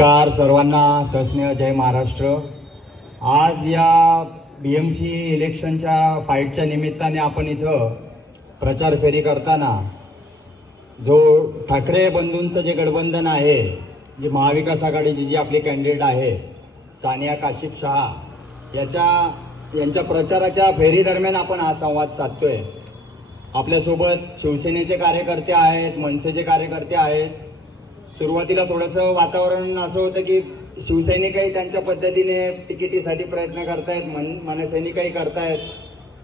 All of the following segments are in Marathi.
नमस्कार सर्वांना, सस्नेह जय महाराष्ट्र। आज या BMC इलेक्शनच्या फाईटच्या निमित्ताने आपण इथं प्रचार फेरी करताना जो ठाकरे बंधूंचं जे गठबंधन आहे, जी महाविकास आघाडीची जी आपली कॅन्डिडेट आहे सानिया काशिफ शहा, यांच्या प्रचाराच्या फेरी दरम्यान आपण हा संवाद साधतोय। आपल्यासोबत शिवसेनेचे कार्यकर्ते आहेत, मनसेचे कार्यकर्ते आहेत। सुरुवातीला थोडंसं वातावरण असं होतं की शिवसैनिकही त्यांच्या पद्धतीने तिकिटीसाठी प्रयत्न करतायत, मनसैनिकही करतायत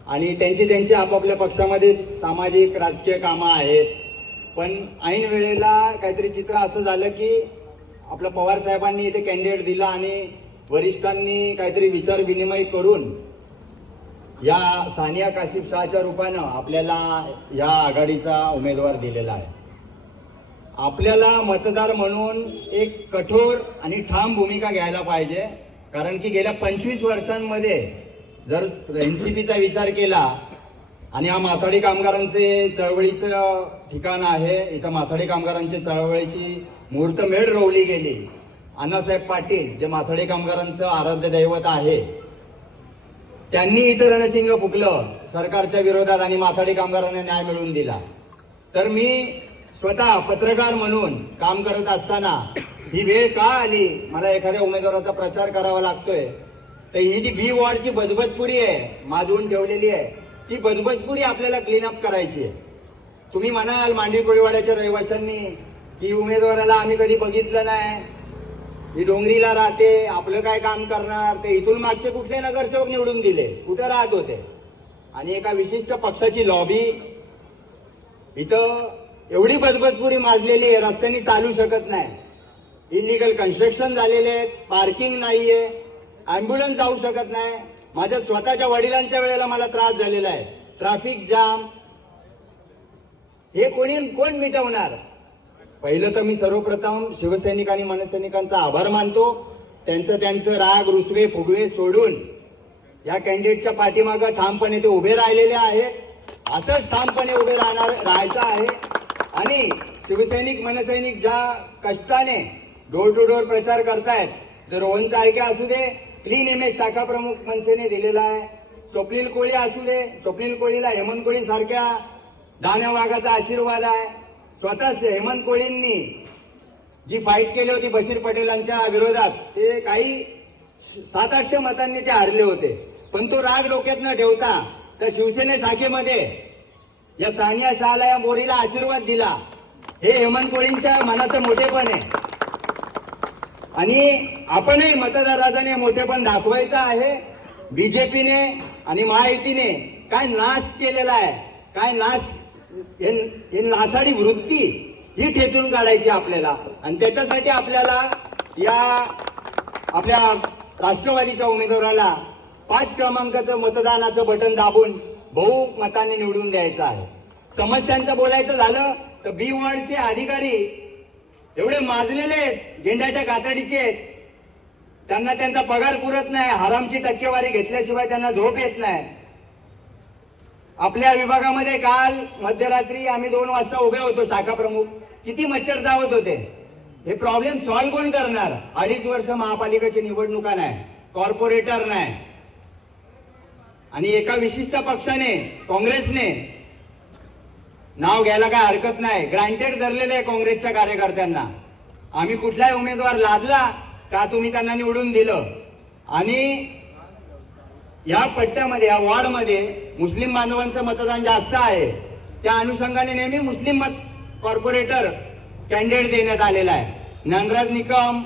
आणि त्यांची आपापल्या पक्षामध्ये सामाजिक राजकीय कामं आहेत। पण ऐन वेळेला काहीतरी चित्र असं झालं की आपल्या पवार साहेबांनी इथे कॅन्डिडेट दिला आणि वरिष्ठांनी काहीतरी विचार विनिमय करून या सानिया काशिफ शहाच्या रूपानं आपल्याला या आघाडीचा उमेदवार दिलेला आहे। आपल्याला मतदार म्हणून एक कठोर आणि ठाम भूमिका घ्यायला पाहिजे, कारण की गेल्या 25 वर्षांमध्ये जर NCPचा विचार केला आणि हा माथाडी कामगारांचे चळवळीचं ठिकाण आहे, इथं माथाडी कामगारांची चळवळीची मुहूर्तमेढ रोवली गेली। अण्णासाहेब पाटील जे माथाडी कामगारांचं आराध्य दैवत आहे, त्यांनी इथं रणसिंग फुकलं सरकारच्या विरोधात आणि माथाडी कामगारांना न्याय मिळवून दिला। तर मी स्वतः पत्रकार म्हणून काम करत असताना ही वेळ का आली, मला एखाद्या उमेदवाराचा प्रचार करावा लागतोय, तर ही जी बी वॉर्डची बजबजपुरी आहे, माजवून ठेवलेली आहे, ती बजबजपुरी आपल्याला क्लीनअप करायची आहे। तुम्ही म्हणाल मांडवी कोळीवाड्याच्या रहिवाशांनी की उमेदवाराला आम्ही कधी बघितलं नाही, ही डोंगरीला राहते, आपलं काय काम करणार, ते इथून मागचे कुठले नगरसेवक निवडून दिले, कुठे राहत होते, आणि एका विशिष्ट पक्षाची लॉबी इथं एवढी बजबजपुरी माजलेली आहे, रस्त्याने चालू शकत नाही, इलिगल कन्स्ट्रक्शन झालेले आहेत, पार्किंग नाहीये, ॲम्ब्युलन्स जाऊ शकत नाही। माझ्या स्वतःच्या वडिलांच्या वेळेला मला त्रास झालेला आहे, ट्रॅफिक जाम। हे कोण मिटवणार? पहिलं तर मी सर्वप्रथम शिवसैनिक आणि मनसैनिकांचा आभार मानतो, त्यांचं राग रुसवे फुगवे सोडून या कॅन्डिडेटच्या पाठीमागं ठामपणे ते उभे राहिलेले आहेत। असंच ठामपणे उभे राहायचं आहे आणि शिवसैनिक मनसैनिक ज्या कष्टाने डोर टू डोर प्रचार करतायत, तर रोहन चाळके असू दे, क्लीन इमेज शाखा प्रमुख मनसेने दिलेला आहे, स्वप्नील कोळी असू दे, स्वप्नील कोळीला हेमंत कोळी सारख्या दाण्या वाघाचा आशीर्वाद आहे। स्वतःच हेमंत कोळींनी जी फाईट केली होती बशीर पटेलांच्या विरोधात, ते काही 700-800 मतांनी ते हारले होते, पण तो राग डोक्यात न ठेवता त्या शिवसेने शाखेमध्ये या सानिया शहाला, या मोरीला आशीर्वाद दिला। हे हेमंत कोळींच्या मनाचं मोठेपण आहे आणि आपणही मतदार राजाने मोठेपण दाखवायचं आहे। बीजेपीने आणि महायुतीने काय नाश केलेला आहे, काय हे नासाडी वृत्ती ही ठेचून काढायची आपल्याला, आणि त्याच्यासाठी आपल्याला या आपल्या राष्ट्रवादीच्या उमेदवाराला 5 क्रमांकाचं मतदानाचं बटन दाबून बहुमताने निवडून द्यायचं आहे। समस्यांचं बोलायचं झालं तर बी वॉर्डचे अधिकारी एवढे माजलेले आहेत, गेंड्याच्या कातडीचे आहेत, त्यांना त्यांचा पगार पुरत नाही, हरामची टक्केवारी घेतल्याशिवाय त्यांना झोप येत नाही। आपल्या विभागामध्ये काल मध्यरात्री आम्ही 2 वाजता उभे होतो, शाखा प्रमुख, किती मच्छर चावत होते। हे प्रॉब्लेम सॉल्व्ह कोण करणार? 2.5 वर्ष महापालिकेची निवडणुका नाही, कॉर्पोरेटर नाही, आणि एका विशिष्ट पक्षाने, काँग्रेसने, नाव घ्यायला काय हरकत नाही, ग्रांटेड धरलेले आहे काँग्रेसच्या कार्यकर्त्यांना। आम्ही कुठलाही उमेदवार लादला का तुम्ही त्यांना निवडून दिलं, आणि या पट्ट्यामध्ये, या वॉर्डमध्ये मुस्लिम बांधवांचं मतदान जास्त आहे, त्या अनुषंगाने नेहमी मुस्लिम कॉर्पोरेटर कॅन्डिडेट देण्यात आलेला आहे। ज्ञानराज निकम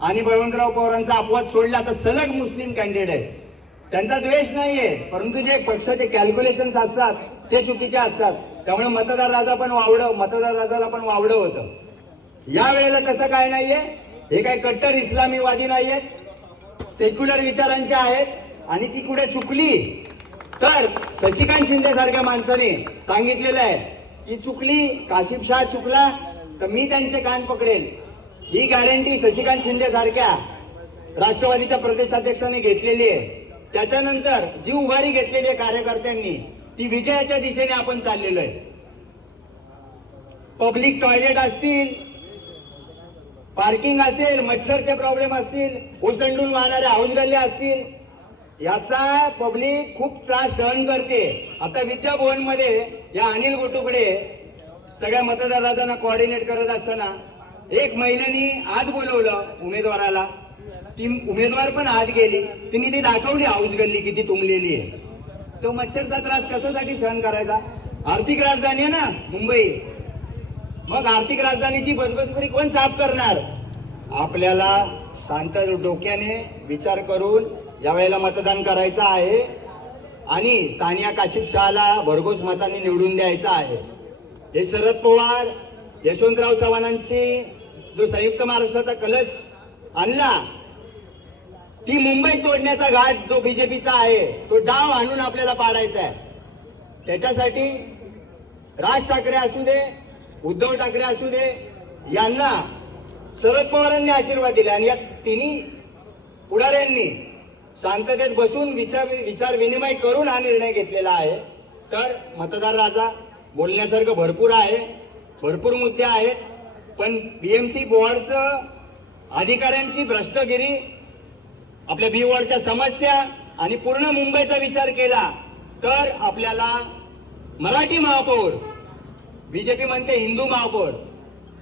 आणि बळवंतराव पवारांचा अपवाद सोडला तर सलग मुस्लिम कॅन्डिडेट आहेत। त्यांचा द्वेष नाहीये, परंतु जे पक्षाचे कॅल्क्युलेशन्स असतात ते चुकीचे असतात, त्यामुळे मतदार राजाला पण वावडं होतं। या वेळेला तसं काय नाहीये, हे काय कट्टर इस्लामीवादी नाहीयेत, सेक्युलर विचारांचे आहेत, आणि ती कुठे चुकली तर शशिकांत शिंदे सारख्या माणसाने सांगितलेलं आहे की चुकली, काशिफ शहा चुकला तर मी त्यांचे कान पकडेल, ही गॅरंटी शशिकांत शिंदे सारख्या राष्ट्रवादीच्या प्रदेशाध्यक्षाने घेतलेली आहे। त्याच्यानंतर जी उभारी घेतलेली आहे कार्यकर्त्यांनी, ती विजयाच्या दिशेने आपण चाललेलो आहे। पब्लिक टॉयलेट असतील, पार्किंग असेल, मच्छरचे प्रॉब्लेम असतील, ओसंडून वाहणाऱ्या हाऊस गल्ल्या असतील, याचा पब्लिक खूप त्रास सहन करते. आता विद्याभवन मध्ये या अनिल गोटुकडे सगळ्या मतदारांना कोऑर्डिनेट करत असताना एक महिलेनी आत बोलवलं उमेदवाराला. ती उमेदवार पण आत गेली, तिने ती दाखवली हाऊस गल्ली किती तुंबलेली आहे. तो मच्छरचा त्रास कशासाठी सहन करायचा? आर्थिक राजधानी आहे ना मुंबई. मग आर्थिक राजधानीची बसबसपुरी कोण साफ करणार? आपल्याला शांत डोक्याने विचार करून यावेळेला मतदान करायचं आहे आणि सानिया काशिफ शहाला भरघोस मतांनी निवडून द्यायचं आहे. हे शरद पवार, यशवंतराव चव्हाणांची जो संयुक्त महाराष्ट्राचा कलश आणला, ती मुंबई तोडण्याचा घाट जो बीजेपीचा आहे तो डाव आणून आपल्याला पाडायचा आहे. त्याच्यासाठी राज ठाकरे असू दे, उद्धव ठाकरे असू दे, यांना शरद पवारांनी आशीर्वाद दिले आणि या तिन्ही पुढाऱ्यांनी शांततेत बसून विचार विनिमय करून हा निर्णय घेतलेला आहे. तर मतदार राजा बोलण्यासारखं भरपूर आहे, भरपूर मुद्दे आहेत, पण बीएमसी बोर्डचं अधिकाऱ्यांची भ्रष्टगिरी, आपल्या बी वॉर्डच्या समस्या आणि पूर्ण मुंबईचा विचार केला तर आपल्याला मराठी महापौर, बीजेपी म्हणते हिंदू महापौर,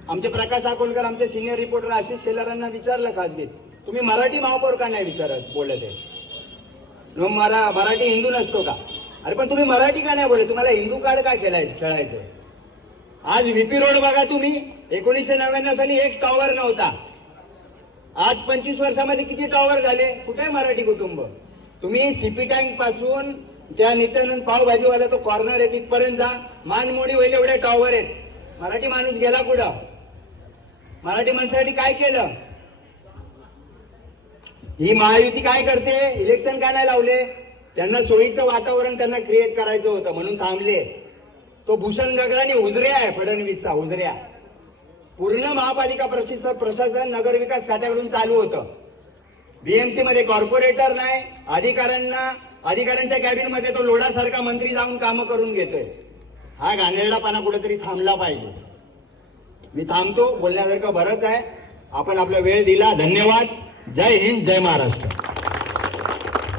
आमचे प्रकाश अकोलकर, आमचे सिनियर रिपोर्टर आशिष शेलारांना विचारलं खासगीत, तुम्ही मराठी महापौर का नाही विचारत बोलत आहे? मराठी हिंदू नसतो का? अरे पण तुम्ही मराठी का नाही बोलत? तुम्हाला हिंदू कार्ड का खेळायचं? आज व्हीपी रोड बघा तुम्ही, 1999 साली एक टॉवर नव्हता, आज 25 वर्षामध्ये किती टॉवर झाले? कुठे मराठी कुटुंब? तुम्ही सीपी टँक पासून त्या नित्यानंद पावभाजीवाला तो कॉर्नर आहे तिथपर्यंत जा, मानमोडी होईल एवढे टॉवर आहेत. मराठी माणूस गेला कुठं? मराठी माणसासाठी काय केलं? ही महायुती काय करते? इलेक्शन का नाही लावले? त्यांना सोयीचं वातावरण त्यांना क्रिएट करायचं होतं म्हणून थांबले. तो भूषण गगराणी हुजऱ्या आहे, फडणवीसचा हुजऱ्या. पूर्ण महापालिका प्रशासन नगरविकास खात्याकडून चालू होतं. बीएमसी मध्ये कॉर्पोरेटर नाही, अधिकाऱ्यांच्या कॅबिन मध्ये तो लोडासारखा मंत्री जाऊन कामं करून घेतोय. हा घाणेरडापणा कुठेतरी थांबला पाहिजे. मी थांबतो, बोलण्यासारखं बरंच आहे. आपण आपला वेळ दिला, धन्यवाद. जय हिंद, जय महाराष्ट्र.